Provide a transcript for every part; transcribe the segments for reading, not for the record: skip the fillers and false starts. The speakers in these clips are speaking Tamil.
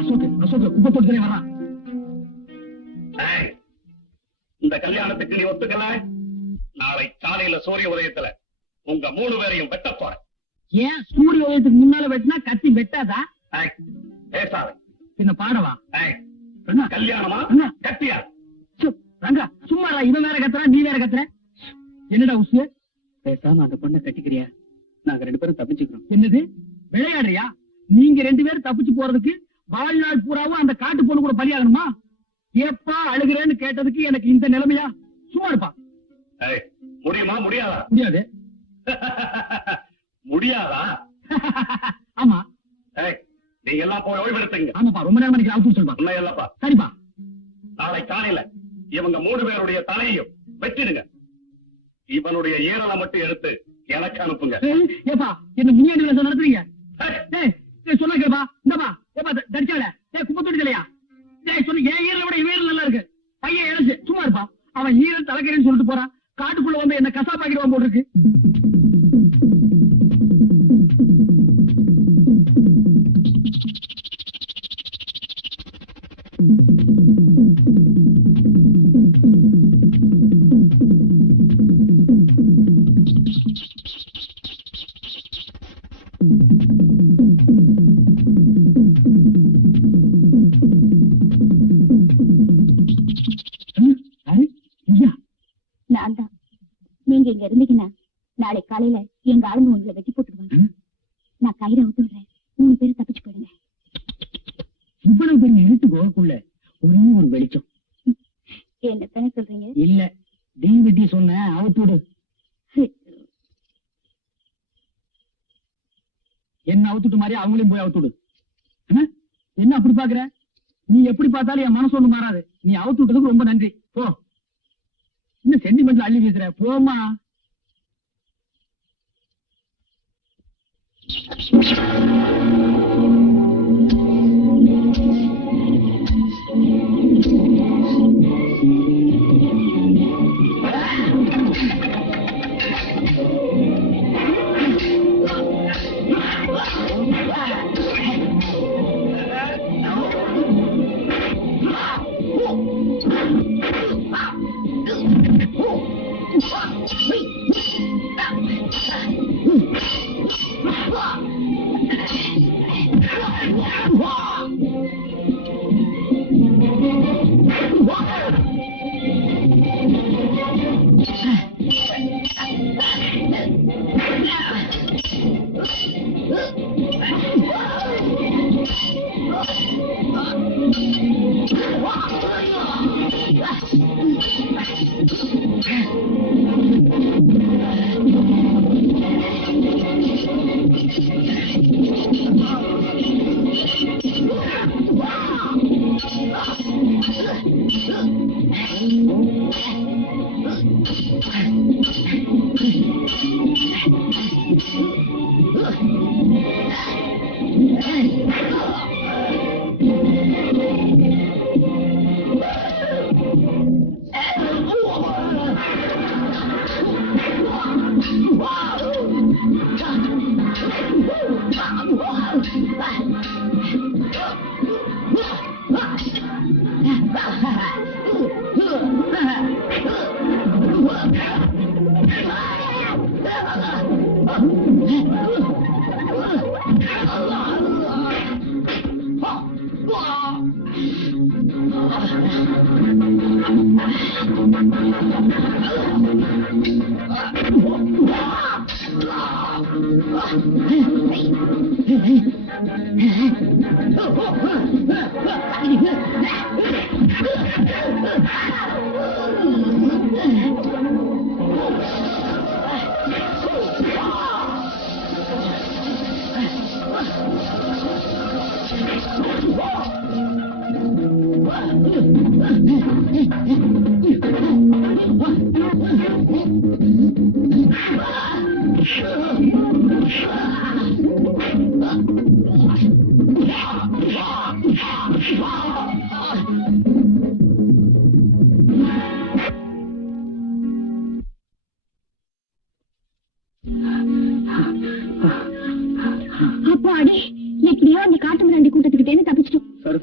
அசோக் உப்ப போட்டு வரான். இந்த கல்யாணத்துக்கு நீ ஒத்துக்கல, நாளை காலையில சூரிய உதயத்துல உங்க 3 பேரையும் வெட்ட போறேன். ஏன் சூரிய உதயத்துக்கு முன்னால வெட்டினா கத்தி வெட்டாதா? பேசாத. பின்ன பாடவா? கல்யாணமா கத்தியா? ரங்கா சும்மாடா, இவன் வேற கத்துறா, நீ வேற கத்துற. என்னடா உசு? பேசாம அந்த பொண்ணை கட்டிக்கிறியா? நாங்க 2 பேரும் தப்பிச்சுக்கிறோம். என்னது விளையாடுறியா? நீங்க 2 பேரும் தப்பிச்சு போறதுக்கு வாழ்நாள் பூராவும் அந்த காட்டு பொண்ணு கூட பலியாகணுமா? எப்பா அழுகிறேன்னு கேட்டதுக்கு எனக்கு இந்த நிலைமையா? சும்மா இருப்பா. முடியுமா? முடியாதா? முடியாது. முடியாதா? ஆமா. நீங்க எல்லாம் போய் ஓய்வெடுத்துங்க. ஆமாப்பா, ரொம்ப நேரம் எனக்கு அவுத்து சொல்லுப்பா. உண்மை இல்லப்பா. சரிப்பா. நாளை காலையில இவங்க 3 பேருடைய தலையையும் வெட்டிடுங்க. இவனுடைய ஈரலை மட்டும் எடுத்து எனக்கு அனுப்புங்க. ஏப்பா என்ன முனியாண்டி வேஷம் நடத்துறீங்க? சொன்னா கேப்பா. இந்தப்பா ஏப்பா தடிச்சால குப்பை தொட்டிலையா? சொன்ன ஏன் ஈரலை விட இவன் நல்லா இருக்கு. பையன் எழுச்சு சும்மா இருப்பா. அவன் ஈரல் தலைக்கிறேன்னு சொல்லிட்டு போறான். காட்டுக்குள்ள வந்து என்ன கசாப்பாக்கிடுவான் போட்டுருக்கு. நான் தான். நீங்க இங்க இருந்தீங்கன்னா நாளை காலையில எங்க ஆளுங்க உங்களை வெட்டி போட்டுருவாங்க. நான் கயிறை விட்டு விடுறேன். 3 பேரும் தப்பிச்சு போயிடுங்க. இவ்வளவு பெரிய இருட்டு போகக்குள்ள ஒரே ஒரு வெளிச்சம். என்னத்தானே சொல்றீங்க? இல்ல, டிவிடி சொன்ன அவுத்துடு. என்ன அவுத்துட்டு மாதிரி அவங்களையும் போய் அவுத்துடு. என்ன அப்படி பாக்குற? நீ எப்படி பார்த்தாலும் என் மனசு ஒண்ணு மாறாது. நீ அவுத்து விட்டதுக்கு ரொம்ப நன்றி. போ. இன்னும் சென்டிமெண்ட்ல அள்ளி வீசுற. போமா.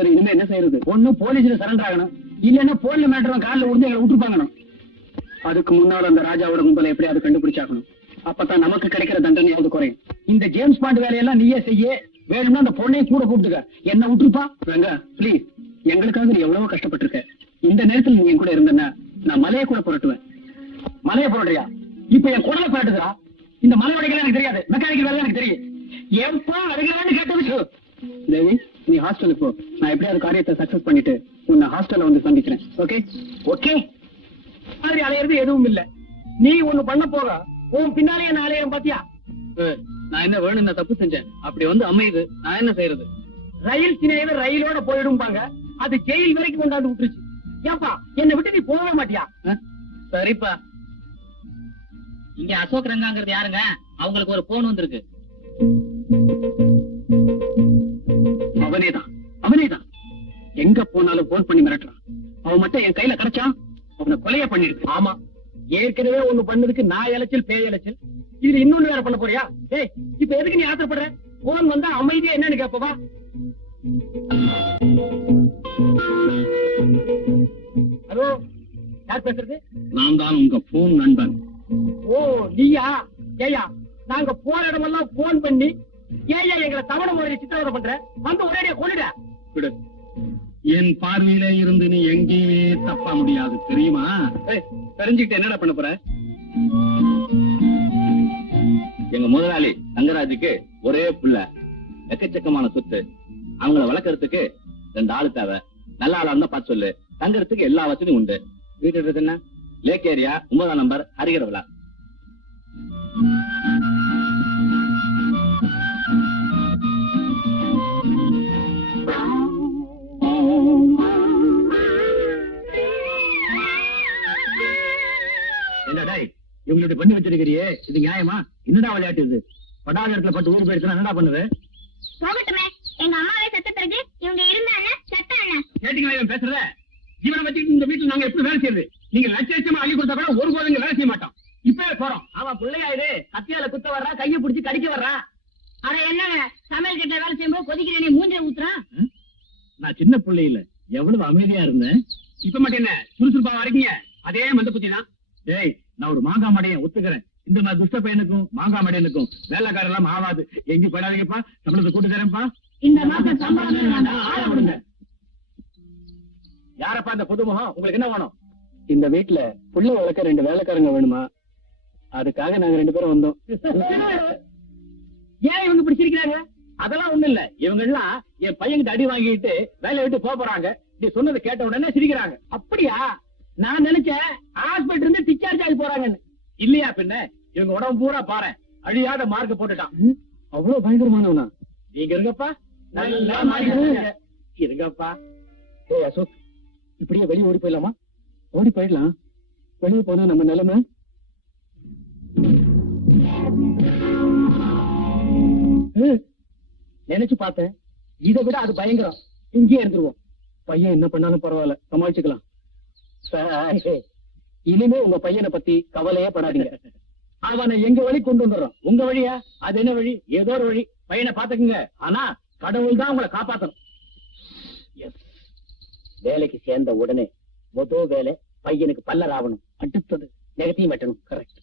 சரி இனிமே என்ன செய்யறது? ஒண்ணும் போலீஸ்ல சரண்டர் ஆகணும், இல்லன்னா போன்ல மேட்டரும் காலில் விழுந்து எங்களை விட்டுருப்பாங்கணும். அதுக்கு முன்னால அந்த ராஜாவோட கும்பலை எப்படியாவது கண்டுபிடிச்சாகணும். அப்பதான் நமக்கு கிடைக்கிற தண்டனையாவது குறையும். இந்த ஜேம்ஸ் பாண்ட் வேலையெல்லாம் நீயே செய்ய, வேணும்னா அந்த பொண்ணையும் கூட கூப்பிட்டுக்க. என்ன விட்டுருப்பா ரங்கா, பிளீஸ். எங்களுக்காக நீ எவ்வளவோ கஷ்டப்பட்டிருக்க. இந்த நேரத்தில் நீ என் கூட இருந்தன்னா நான் மலையை கூட புரட்டுவேன். மலையை புரட்டுறியா? இப்ப என் குடலை புரட்டுதா? இந்த மலை வடைகள் எனக்கு தெரியாது, மெக்கானிக்கல் வேலை எனக்கு தெரியும். எப்பா அடைகளான்னு கேட்டு தேவி, நீ ஹாஸ்டலுக்கு போ. நான் எப்படியாவது காரியத்தை சக்சஸ் பண்ணிட்டு உன்னை ஹாஸ்டல்ல வந்து சந்திக்கிறேன். Okay okay. மாதிரி அலையிறது எதுவும் இல்ல. நீ ஒண்ணு பண்ண போக உன் பின்னாலேயே நான் அலையிறேன் பாத்தியா? நான் என்ன வேணும், நான் தப்பு செஞ்சேன், அப்படி வந்து அமையுது, நான் என்ன செய்யறது? ரயில் சினையில ரயிலோட போயிடும்பாங்க, அது ஜெயில் வரைக்கும் கொண்டாந்து விட்டுருச்சு. ஏப்பா என்னை விட்டு நீ போக மாட்டியா? சரிப்பா. இங்க அசோக் ரங்காங்கிறது யாருங்க? அவங்களுக்கு ஒரு போன் வந்திருக்கு. அவனேதான் எங்க போனாலும் போன் பண்ணி மிரட்டுறான். அவன் மட்டும் என் கையில கிடைச்சான், அவனை கொலைய பண்ணிருக்கு. ஆமா, ஏற்கனவே ஒண்ணு பண்ணதுக்கு நான் இளைச்சல் பேய் இளைச்சல், இதுல இன்னொன்னு வேற பண்ண போறியா? ஏய், இப்ப எதுக்கு நீ ஆத்திரப்படுற? போன் வந்தா அமைதியா என்னன்னு கேப்பவா? ஹலோ, யார் பேசுறது? நான் தான் உங்க போன் நண்பன். ஓ நீயா? ஏயா, நாங்க போற இடமெல்லாம் போன் பண்ணி ஏயா எங்களை தவணை முறையை சித்திரவதை பண்ற? வந்து ஒரே கொண்டுட. என் பார்வையில இருந்து நீ எங்கேயுமே தப்ப முடியாது, தெரியுமா? தெரிஞ்சுக்கிட்டு என்னடா பண்ண போற? எங்க முதலாளி தங்கராஜுக்கு ஒரே புள்ள, எக்கச்சக்கமான சொத்து. அவங்கள வளர்க்கறதுக்கு 2 ஆளு தேவை. நல்ல ஆளா இருந்தா பார்த்து சொல்லு. தங்கறதுக்கு எல்லா வசதியும் உண்டு. வீட்டு என்ன? லேக் ஏரியா, 9ஆம் நம்பர், ஹரிகர விழா. இவங்களுடைய பண்ணி வச்சிருக்கிறியே, இது நியாயமா? என்னடா விளையாட்டு இது? படாத இடத்துல பட்டு ஊர் போயிடுச்சுன்னா என்னடா பண்ணுது? போகட்டுமே, எங்க அம்மாவே செத்த பிறகு இவங்க இருந்த அண்ணன் செத்த அண்ணன். கேட்டீங்களா இவன் பேசுறத? இவனை வச்சுக்கிட்டு இந்த வீட்டுல நாங்க எப்படி வேலை செய்யுது? நீங்க லட்சமா அள்ளி கொடுத்தா கூட ஒரு போதும் வேலை செய்ய மாட்டோம். இப்பவே போறோம். அவன் பிள்ளையாயிரு, கத்தியால குத்த வர்றா, கையை பிடிச்சி கடிக்க வர்றா. அட என்னங்க, சமையல் கிட்ட வேலை செய்யும்போது கொதிக்கிறேன், நீ மூஞ்சில ஊத்துறான். நான் சின்ன பிள்ளை இல்ல, எவ்வளவு அமைதியா இருந்தேன். இப்ப மட்டும் என்ன சுறுசுறுப்பா வரைக்கீங்க? அதே மந்த புத்தி தான். டேய், நான் ஒரு மாங்காய் மடையன் ஒத்துக்கிறேன். இந்த மாதிரி துஷ்ட பையனுக்கும் மாங்காய் மடையனுக்கும் வேலைக்காரர் எல்லாம் ஆகாது. எங்க போயிடாதீங்கப்பா, சம்பளத்தை கூட்டு தரேன்ப்பா. இந்த மாசம் சம்பளம் ஆள விடுங்க. யாரப்பா இந்த புதுமுகம்? உங்களுக்கு என்ன வேணும்? இந்த வீட்டுல புள்ள வளர்க்க 2 வேலைக்காரங்க வேணுமா? அதுக்காக நாங்க 2 பேரும் வந்தோம். ஏன் இவங்க பிடிச்சிருக்கிறாங்க? அதெல்லாம் ஒண்ணு இல்ல. இவங்க எல்லாம் என் பையன்கிட்ட அடி வாங்கிட்டு வேலையை விட்டு போறாங்க. நீ சொன்னதை கேட்ட உடனே சிரிக்கிறாங்க. அப்படியா? நான் நினைச்சேன் ஹாஸ்பிட்டல் இருந்து டிஸ்சார்ஜ் ஆகி போறாங்கன்னு. இல்லையா பின்ன? இவங்க உடம்பு பூரா பாரு, அழியாத மார்க் போட்டுட்டான். அவ்வளவு பயங்கரமானவனா? நீங்க இருங்கப்பா, நல்லா இருங்கப்பா. ஏய் அசோக், இப்படியே வெளியே ஓடி போயிடலாமா? ஓடி போயிடலாம். வெளியே போனா நம்ம நிலைமை. நினைச்சு பார்த்தேன், இதை விட அது பயங்கரம். இங்கேயே இருந்துருவோம். பையன் என்ன பண்ணாலும் பரவாயில்ல, சமாளிச்சுக்கலாம். இனிமே உங்க பையனை பத்தி கவலையே படாதீங்க. அவனை எங்க வழி கொண்டு வந்துடுறோம். உங்க வழியா? அது என்ன வழி? ஏதோ ஒரு வழி. பையனை பாத்துக்குங்க, ஆனா கடவுள் தான் உங்களை காப்பாத்தணும். வேலைக்கு சேர்ந்த உடனே முதல் வேலை பையனுக்கு பல்லர் ஆகணும். அடுத்தது நெகத்தையும் வெட்டணும். கரெக்ட்.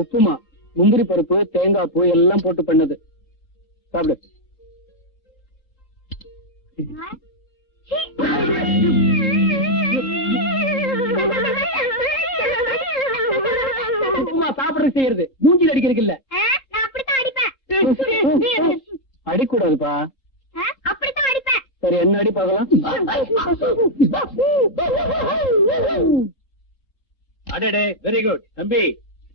உப்புமா, முந்திரி பருப்பு, தேங்காய் பூ எல்லாம் போட்டு பண்ணது. சாப்பிடு. உப்புமா சாப்பிடுறது செய்யறது, மூஞ்சில் அடிக்கிறதுக்கு இல்ல. அடிக்கூடாதுப்பா. சரி, என்ன அடி பார்க்கலாம். அடடே, வெரி குட் தம்பி.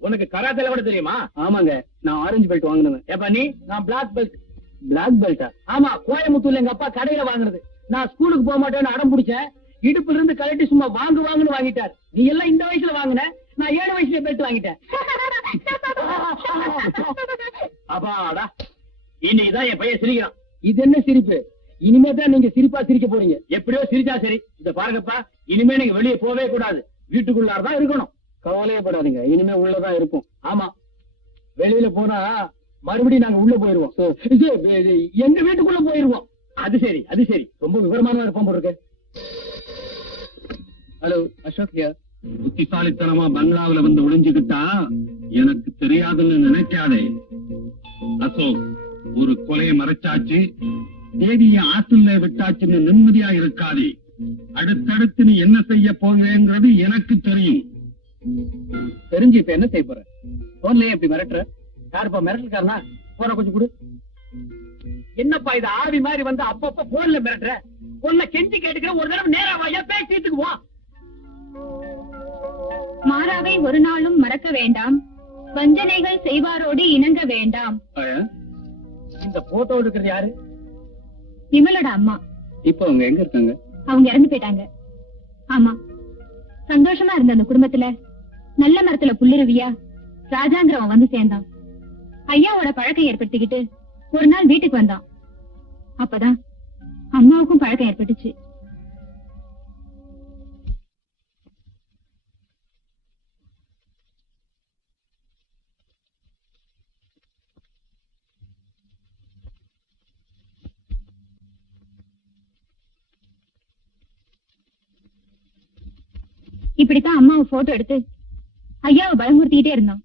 உனக்கு கராத்தேல கூட தெரியுமா? ஆமாங்க, நான் ஆரஞ்சு பெல்ட் வாங்கினேன். ஏப்பா நீ? நான் பிளாக் பெல்ட். பிளாக் பெல்ட்டா? ஆமா, கோயம்புத்தூர்ல எங்க அப்பா கடையில வாங்குனது. நான் ஸ்கூலுக்கு போக மாட்டேன்னு அடம் பிடிச்சேன். இடுப்புல இருந்து கலட்டி சும்மா வாங்குன்னு வாங்கிட்டார். நீ எல்லாம் இந்த வயசுல வாங்கின, நான் 7 வயசுல பெல்ட் வாங்கிட்டேன். அப்பாடா, இன்னைக்குதான் என் பையன் சிரிக்கிறான். இது என்ன சிரிப்பு? இனிமே தான் நீங்க சிரிப்பா சிரிக்க போறீங்க. எப்படியோ சிரிச்சா சரி. இத பாருங்கப்பா, இனிமே நீங்க வெளியே போவே கூடாது. வீட்டுக்குள்ளாரதான் இருக்கணும். கவலையே படாதீங்க, இனிமே உள்ளதான் இருக்கும். ஆமா, வெளியில போனா மறுபடியும் நாங்க உள்ள போயிருவோம். எங்க வீட்டுக்குள்ள போயிருவோம். அது சரி ரொம்ப விவரமான இருப்போம் போல இருக்கு. Hello Ashok here. புத்திசாலித்தனமா பங்களாவில வந்து ஒளிஞ்சுக்கிட்டா எனக்கு தெரியாதுன்னு நினைக்காதே. அசோக், ஒரு கொலையை மறைச்சாச்சு, தேதியை ஆற்றுல விட்டாச்சுன்னு நிம்மதியா இருக்காதே. அடுத்தடுத்து நீ என்ன செய்ய போகிறேங்கிறது எனக்கு தெரியும். தெரிஞ்சு இப்ப என்ன செய்ய போற? போன்லயே இப்படி மிரட்டுற? யாருப்பா மிரட்டல்காரனா? போன கொஞ்சம் கொடு. என்னப்பா இது ஆவி மாதிரி வந்து அப்பப்ப போன்ல மிரட்டுற? பொண்ண கெஞ்சி கேட்டுக்கிற, ஒரு தடவை நேரா வாயா பேசி தீர்த்துக்கு போ. மாறாவை ஒரு நாளும் மறக்க வேண்டாம், வஞ்சனைகள் செய்வாரோடு இணங்க வேண்டாம். இந்த போட்டோ எடுக்கிறது யாரு? விமலோட அம்மா. இப்ப அவங்க எங்க இருக்காங்க? அவங்க இறந்து போயிட்டாங்க. ஆமா, சந்தோஷமா இருந்த அந்த குடும்பத்துல நல்ல மரத்துல புல்லுருவியா ராஜாந்திரவன் வந்து சேர்ந்தான். ஐயாவோட பழக்கம் ஏற்படுத்திக்கிட்டு ஒரு நாள் வீட்டுக்கு வந்தான். அப்பதான் அம்மாவுக்கும் பழக்கம் ஏற்பட்டுச்சு. இப்படித்தான் அம்மாவை போட்டோ எடுத்து ஐயாவை பயமுறுத்திக்கிட்டே இருந்தான்.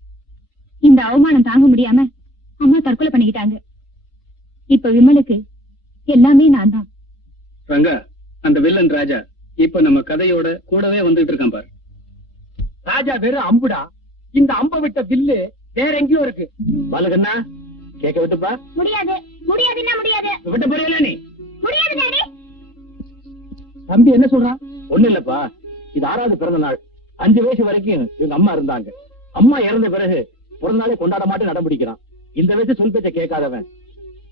இந்த அவமானம் தாங்க முடியாம அம்மா தற்கொலை பண்ணிக்கிட்டாங்க. இப்ப விமலுக்கு எல்லாமே நான் தான். ரங்கா, அந்த வில்லன் ராஜா இப்ப நம்ம கதையோட கூடவே வந்துட்டு இருக்கான் பாரு. ராஜா வெறும் அம்புடா. இந்த அம்ப விட்ட வில்லு வேற எங்கேயோ இருக்கு. பாலகண்ணா, கேட்க விட்டுப்பா. முடியாது, முடியாதுன்னா முடியாது. விட்ட போறீங்களா நீ? முடியாது டாடி. தம்பி என்ன சொல்றான்? ஒண்ணு இல்லப்பா, இது 6வது பிறந்த நாள். 5 வயசு வரைக்கும் இவங்க அம்மா இருந்தாங்க. அம்மா இறந்த பிறகு பிறந்த நாளே கொண்டாட மாட்டேன் நடம் பிடிக்கிறான். இந்த வயசு சொல் பேச்ச கேட்காதவன்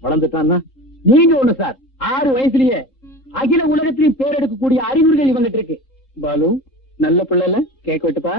வளர்ந்துட்டான்னா. நீங்க ஒண்ணு சார், 6 வயசுலயே அகில உலகத்திலையும் பேர் எடுக்கக்கூடிய அறிகுறிகள் இவங்கிட்டு இருக்கு. பாலு, நல்ல பிள்ளைல கேட்க விட்டுப்பா.